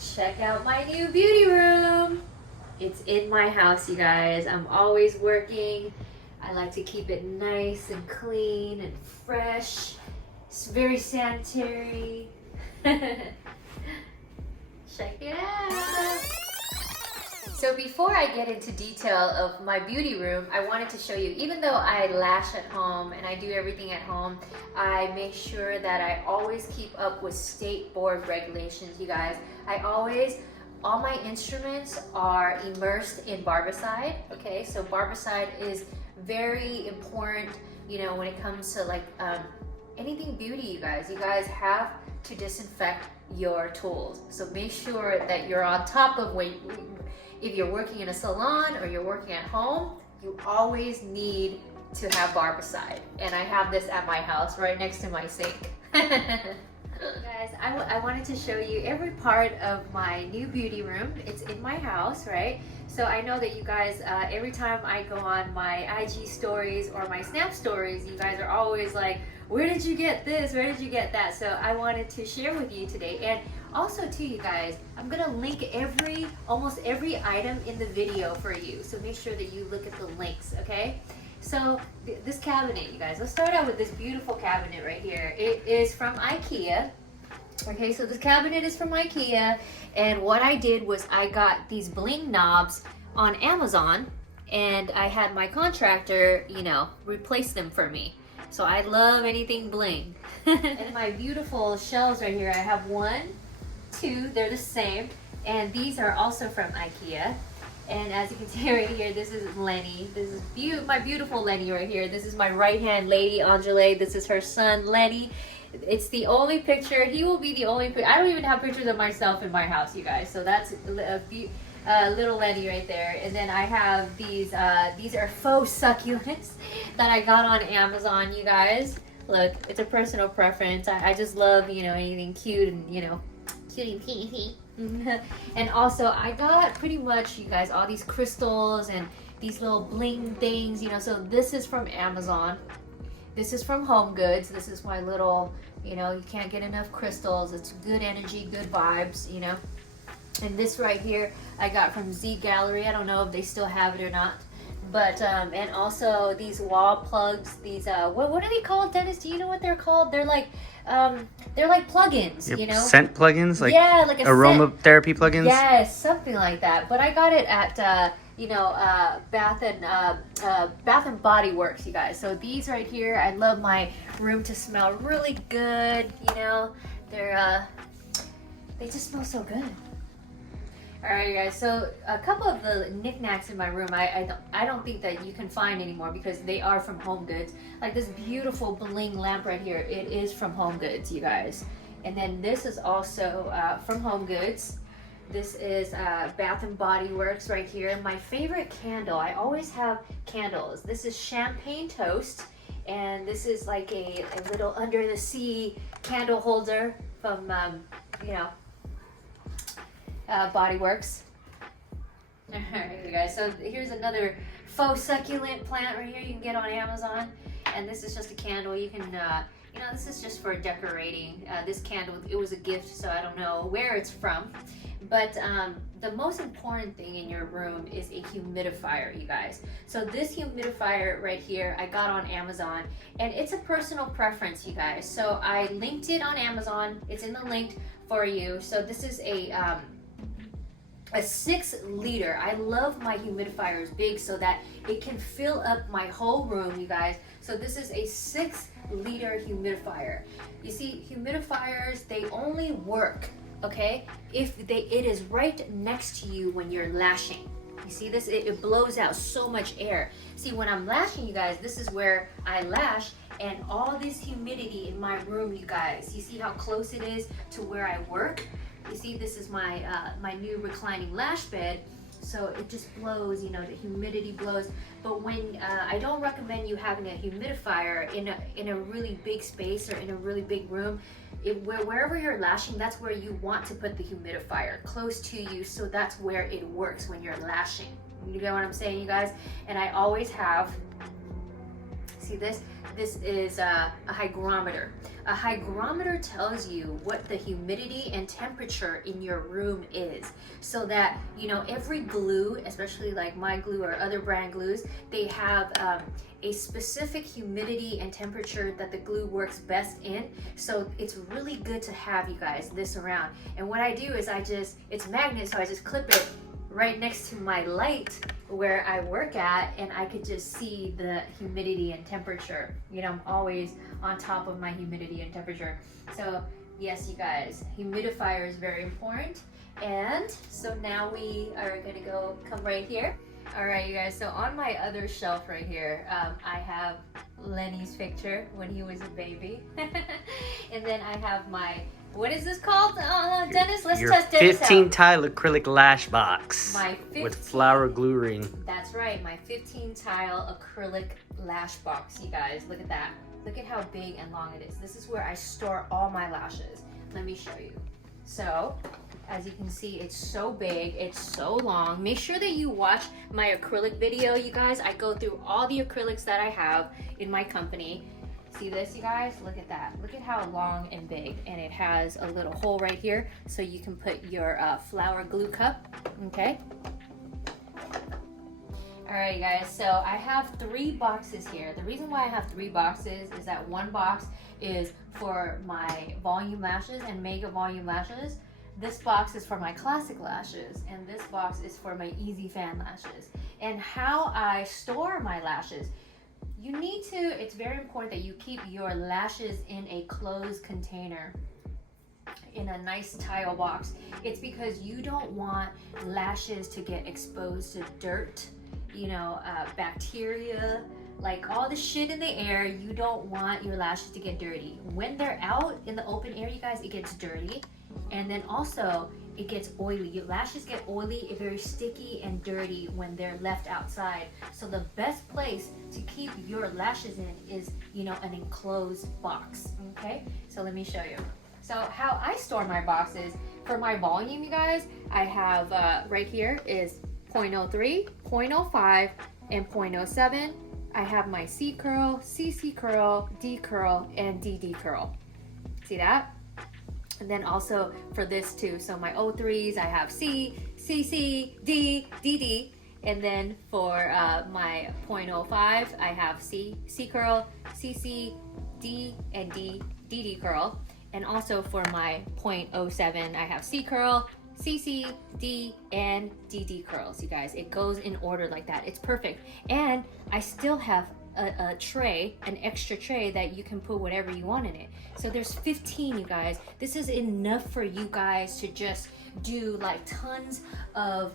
Check out my new beauty room. It's in my house, you guys. I'm always working. I like to keep it nice and clean and fresh. It's very sanitary. Check it out. So before I get into detail of my beauty room, I wanted to show you, even though I lash at home and I do everything at home, I make sure that I always keep up with state board regulations, you guys. All my instruments are immersed in barbicide, okay? So barbicide is very important, you know, when it comes to like anything beauty, you guys. You guys have to disinfect your tools. So make sure that you're on top of if you're working in a salon or you're working at home, you always need to have barbicide. And I have this at my house right next to my sink. Guys, I wanted to show you every part of my new beauty room. It's in my house, right? So I know that you guys, every time I go on my IG stories or my Snap stories, you guys are always like, where did you get this? Where did you get that? So I wanted to share with you today. And also too, you guys, I'm gonna link almost every item in the video for you. So make sure that you look at the links, okay? So this cabinet, you guys, let's start out with this beautiful cabinet right here. It is from IKEA. Okay, so this cabinet is from IKEA, and what I did was I got these Bling Knobs on Amazon, and I had my contractor, you know, replace them for me. So I love anything bling. And my beautiful shelves right here, I have 1, 2, they're the same, and these are also from IKEA. And as you can see right here, this is Lenny. This is my beautiful Lenny right here. This is my right-hand lady, Angela. This is her son, Lenny. It's the only picture. He will be the only picture. I don't even have pictures of myself in my house, you guys. So that's little Lenny right there. And then I have these are Faux Succulents that I got on Amazon, you guys. Look, it's a personal preference. I just love, you know, anything cute and, you know, cutie pee. And also I got pretty much, you guys, all these crystals and these little bling things, you know. So this is from Amazon. This is from Home Goods. This is my little, you know, you can't get enough crystals. It's good energy, good vibes, you know. And this right here I got from Z Gallery. I don't know if they still have it or not. But and also these wall plugs, these what are they called, Dennis? Do you know what they're called? They're like plugins, you know? Scent plugins, like, yeah, like aromatherapy plugins. Yes, something like that. But I got it at you know, Bath and Body Works, you guys. So these right here, I love my room to smell really good. You know, they just smell so good. All right, you guys. So a couple of the knickknacks in my room, I don't think that you can find anymore because they are from Home Goods. Like this beautiful bling lamp right here, it is from Home Goods, you guys. And then this is also from Home Goods. This is Bath and Body Works right here. My favorite candle, I always have candles. This is Champagne Toast, and this is like a little under the sea candle holder from you know, Body Works. All right, you guys. So here's another faux succulent plant right here you can get on Amazon, and this is just a candle. You can, you know, this is just for decorating. This candle, it was a gift, so I don't know where it's from. But the most important thing in your room is a humidifier, you guys. So this humidifier right here, I got on Amazon, and it's a personal preference, you guys. So I linked it on Amazon. It's in the link for you. So this is a 6 liter. I love my humidifiers big so that it can fill up my whole room, you guys. So this is a 6 liter humidifier. You see, humidifiers, they only work, okay, if it is right next to you when you're lashing. You see this? It blows out so much air. See, when I'm lashing, you guys, this is where I lash, and all this humidity in my room, you guys, you see how close it is to where I work? You see, this is my my new reclining lash bed, so it just blows, you know, the humidity blows. But when I don't recommend you having a humidifier in a really big space or in a really big room. Wherever you're lashing, that's where you want to put the humidifier, close to you, so that's where it works when you're lashing. You get what I'm saying, you guys? And I always have, see this? This is a hygrometer. A hygrometer tells you what the humidity and temperature in your room is, so that, you know, every glue, especially like my glue or other brand glues, they have a specific humidity and temperature that the glue works best in. So it's really good to have, you guys, this around. And what I do is it's magnet, so I just clip it right next to my light where I work at, and I could just see the humidity and temperature. You know, I'm always on top of my humidity and temperature. So yes, you guys, humidifier is very important. And so now we are gonna come right here. All right, you guys, so on my other shelf right here, I have Lenny's picture when he was a baby. And then I have my, what is this called, Dennis? Let's test Dennis 15 out. tile acrylic lash box My 15, with flower glue ring. That's right, my 15 tile acrylic lash box, you guys. Look at that. Look at how big and long it is. This is where I store all my lashes. Let me show you. So, as you can see, it's so big, it's so long. Make sure that you watch my acrylic video, you guys. I go through all the acrylics that I have in my company. See this, you guys? Look at that. Look at how long and big. And it has a little hole right here so you can put your flower glue cup, okay? All right, you guys, so I have 3 boxes here. The reason why I have 3 boxes is that one box is for my volume lashes and mega volume lashes. This box is for my classic lashes, and this box is for my easy fan lashes. And how I store my lashes, you need to, it's very important that you keep your lashes in a closed container, in a nice tile box. It's because you don't want lashes to get exposed to dirt, you know, bacteria, like all the shit in the air. You don't want your lashes to get dirty. When they're out in the open air, you guys, it gets dirty. And then also it gets oily. Your lashes get oily, very sticky and dirty when they're left outside. So the best place to keep your lashes in is, you know, an enclosed box, okay? So let me show you. So how I store my boxes, for my volume, you guys, I have right here is 0.03, 0.05, and 0.07. I have my C curl, CC curl, D curl, and DD curl. See that? And then also for this too, so my O3s, I have C, CC, D, DD. And then for my 0.05, I have C, C curl, CC, D, and D, DD curl. And also for my 0.07, I have C curl, CC, D, and DD curls, you guys. It goes in order like that. It's perfect. And I still have a tray, an extra tray that you can put whatever you want in it. So there's 15, you guys. This is enough for you guys to just do like tons of,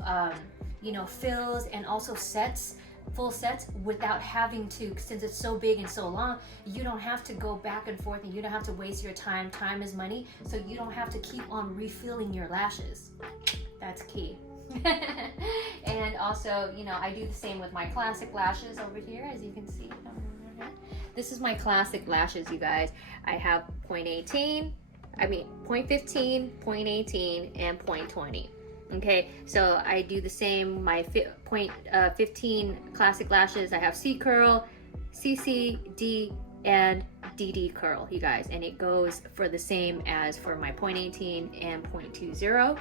you know, fills and also sets, full sets, without having to, since it's so big and so long, you don't have to go back and forth, and you don't have to waste your time. Time is money, so you don't have to keep on refilling your lashes. That's key. And also, you know, I do the same with my classic lashes over here, as you can see. This is my classic lashes, you guys. I have 0.15, and 0.20. Okay, so I do the same. My 0.15 classic lashes, I have C curl, CC, D, and DD curl, you guys. And it goes for the same as for my 0.18 and 0.20.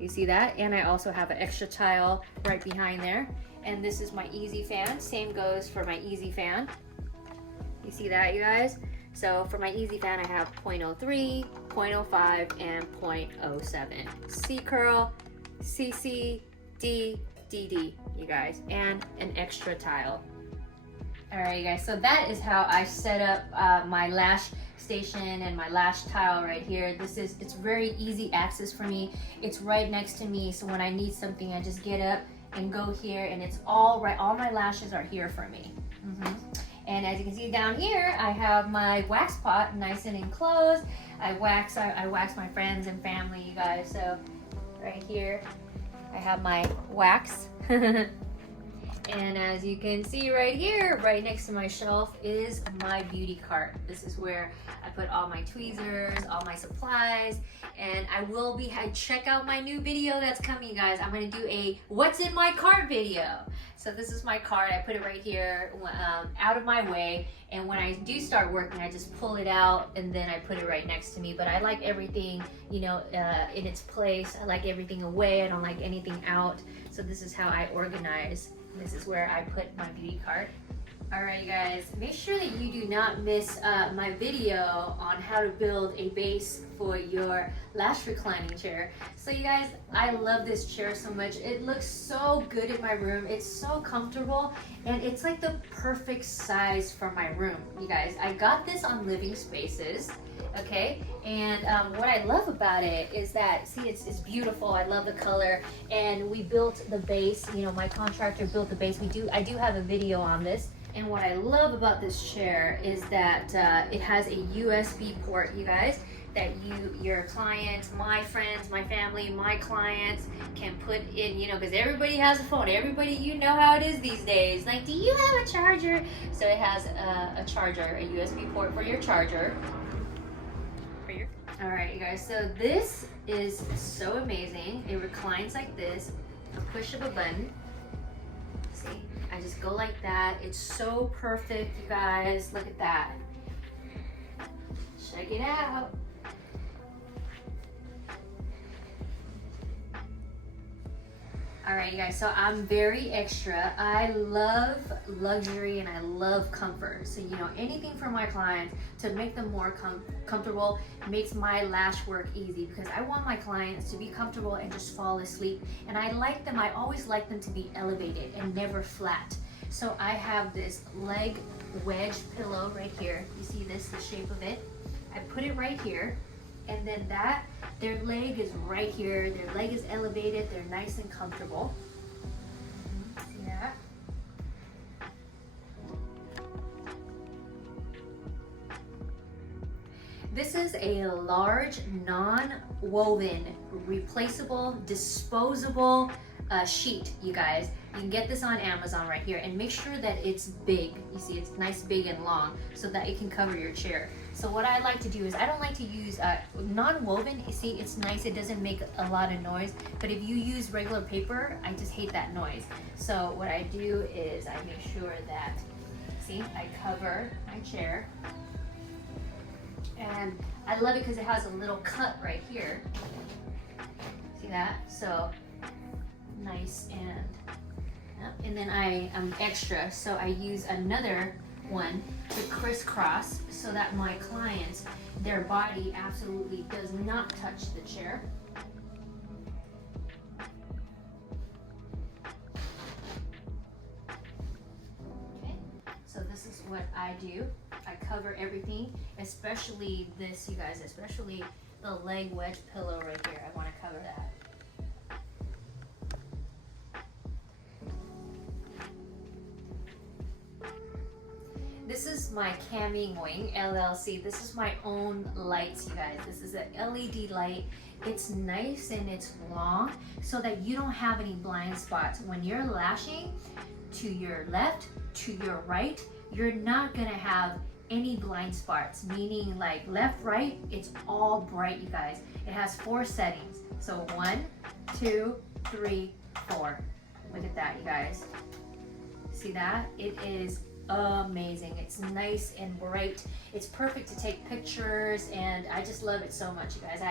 You see that? And I also have an extra tile right behind there. And this is my easy fan. Same goes for my easy fan. You see that, you guys? So for my easy fan, I have 0.03, 0.05, and 0.07. C curl, CC, D, DD, you guys, and an extra tile. All right, you guys, so that is how I set up my lash station and my lash tile right here. It's very easy access for me. It's right next to me, so when I need something, I just get up and go here, and it's all right. All my lashes are here for me. And as you can see down here, I have my wax pot nice and enclosed. I wax my friends and family, you guys. So right here, I have my wax. And as you can see right here, right next to my shelf is my beauty cart. This is where I put all my tweezers, all my supplies, and check out my new video that's coming, guys. I'm gonna do a what's in my cart video. So this is my cart. I put it right here, out of my way. And when I do start working, I just pull it out and then I put it right next to me. But I like everything, you know, in its place. I like everything away. I don't like anything out. So this is how I organize. This is where I put my beauty cart. Alright guys, make sure that you do not miss my video on how to build a base for your lash reclining chair. So you guys, I love this chair so much. It looks so good in my room. It's so comfortable and it's like the perfect size for my room. You guys, I got this on Living Spaces. Okay, and what I love about it is that, see, it's beautiful. I love the color, and we built the base. You know, my contractor built the base. I do have a video on this. And what I love about this chair is that it has a USB port, you guys, that your clients, my friends, my family, my clients can put in, you know, because everybody has a phone. Everybody, you know how it is these days. Like, do you have a charger? So it has a charger, a USB port for your charger. All right, you guys, so this is so amazing. It reclines like this, a push of a button. See, I just go like that. It's so perfect, you guys. Look at that. Check it out. All right, you guys, so I'm very extra. I love luxury and I love comfort. So, you know, anything for my clients to make them more comfortable makes my lash work easy, because I want my clients to be comfortable and just fall asleep. And I always like them to be elevated and never flat. So I have this leg wedge pillow right here. You see this, the shape of it? I put it right here. And then their leg is right here. Their leg is elevated. They're nice and comfortable. See that? This is a large, non-woven, replaceable, disposable sheet, you guys. You can get this on Amazon right here, and make sure that it's big. You see, it's nice, big, and long, so that it can cover your chair. So what I like to do is, I don't like to use non-woven. You see, it's nice, it doesn't make a lot of noise, but if you use regular paper, I just hate that noise. So what I do is I make sure that, see, I cover my chair. And I love it because it has a little cut right here. See that? So nice, and then I'm extra, so I use another one to crisscross so that my clients, their body absolutely does not touch the chair. Okay, so this is what I do. I cover everything, especially this, you guys, especially the leg wedge pillow right here. I want to cover that. This is my Cammy Nguyen LLC. This is my own lights, you guys. This is an LED light. It's nice and it's long so that you don't have any blind spots. When you're lashing to your left, to your right, you're not gonna have any blind spots, meaning like left, right, it's all bright, you guys. It has 4 settings. So 1, 2, 3, 4. Look at that, you guys. See that? It is amazing. It's nice and bright. It's perfect to take pictures, and I just love it so much, you guys.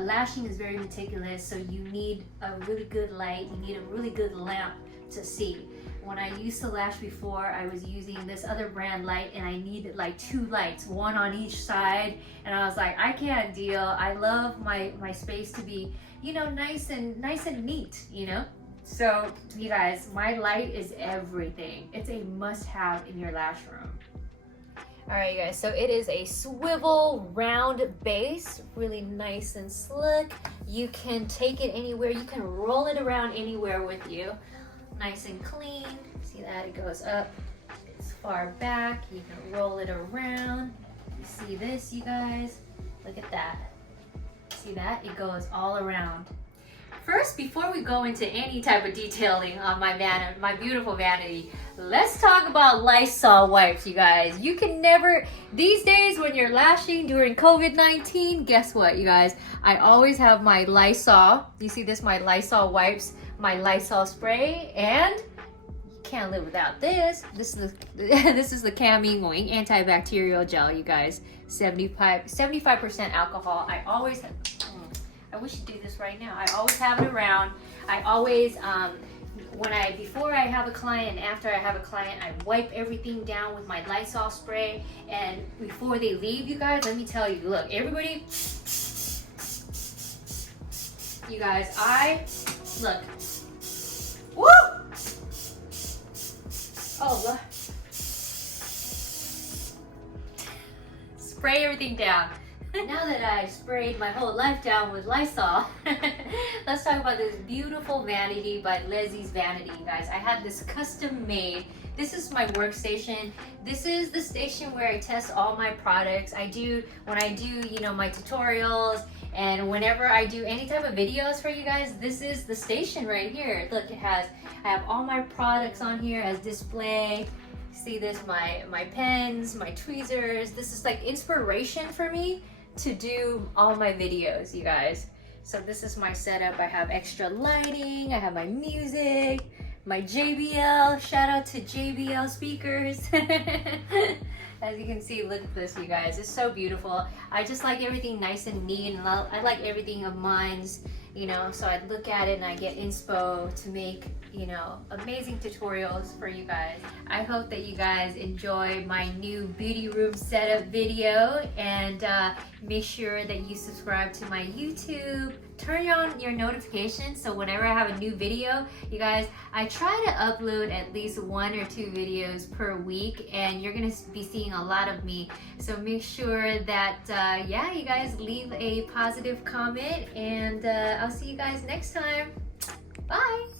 Lashing is very meticulous, so you need a really good light. You need a really good lamp to see. When I used to lash before, I was using this other brand light, and I needed like 2 lights, one on each side, and I was like, I can't deal. I love my space to be, you know, nice and neat, you know. So you guys, my light is everything. It's a must-have in your lash room. All right, you guys, so it is a swivel round base, really nice and slick. You can take it anywhere. You can roll it around anywhere with you. Nice and clean. See that? It goes up, it's far back. You can roll it around. You see this, you guys? Look at that. See that? It goes all around. first, before we go into any type of detailing on my beautiful vanity, let's talk about Lysol wipes, you guys. You can never, these days when you're lashing during COVID-19, guess what, you guys? I always have my Lysol. You see this, my Lysol wipes, my Lysol spray, and you can't live without this. This is the Cammy Nguyen Antibacterial Gel, you guys. 75% alcohol. I always have, I wish to do this right now. I always have it around. I always, before I have a client and after I have a client, I wipe everything down with my Lysol spray. And before they leave, you guys, let me tell you, look, everybody, you guys, look, woo! Oh, look. Spray everything down. Now that I sprayed my whole life down with Lysol, let's talk about this beautiful vanity by Leslie's Vanity, you guys. I had this custom made. This is my workstation. This is the station where I test all my products. When I do, you know, my tutorials, and whenever I do any type of videos for you guys, this is the station right here. Look, I have all my products on here as display. See this, my pens, my tweezers. This is like inspiration for me to do all my videos, you guys. So this is my setup. I have extra lighting, I have my music, my JBL, shout out to JBL speakers. As you can see, look at this, you guys. It's so beautiful. I just like everything nice and neat, and I like everything of mine's, you know, so I look at it and I get inspo to make, you know, amazing tutorials for you guys. I hope that you guys enjoy my new beauty room setup video, and make sure that you subscribe to my YouTube. Turn on your notifications so whenever I have a new video, you guys, I try to upload at least 1 or 2 videos per week, and you're gonna be seeing a lot of me. So make sure that, yeah, you guys leave a positive comment, and I'll see you guys next time. Bye.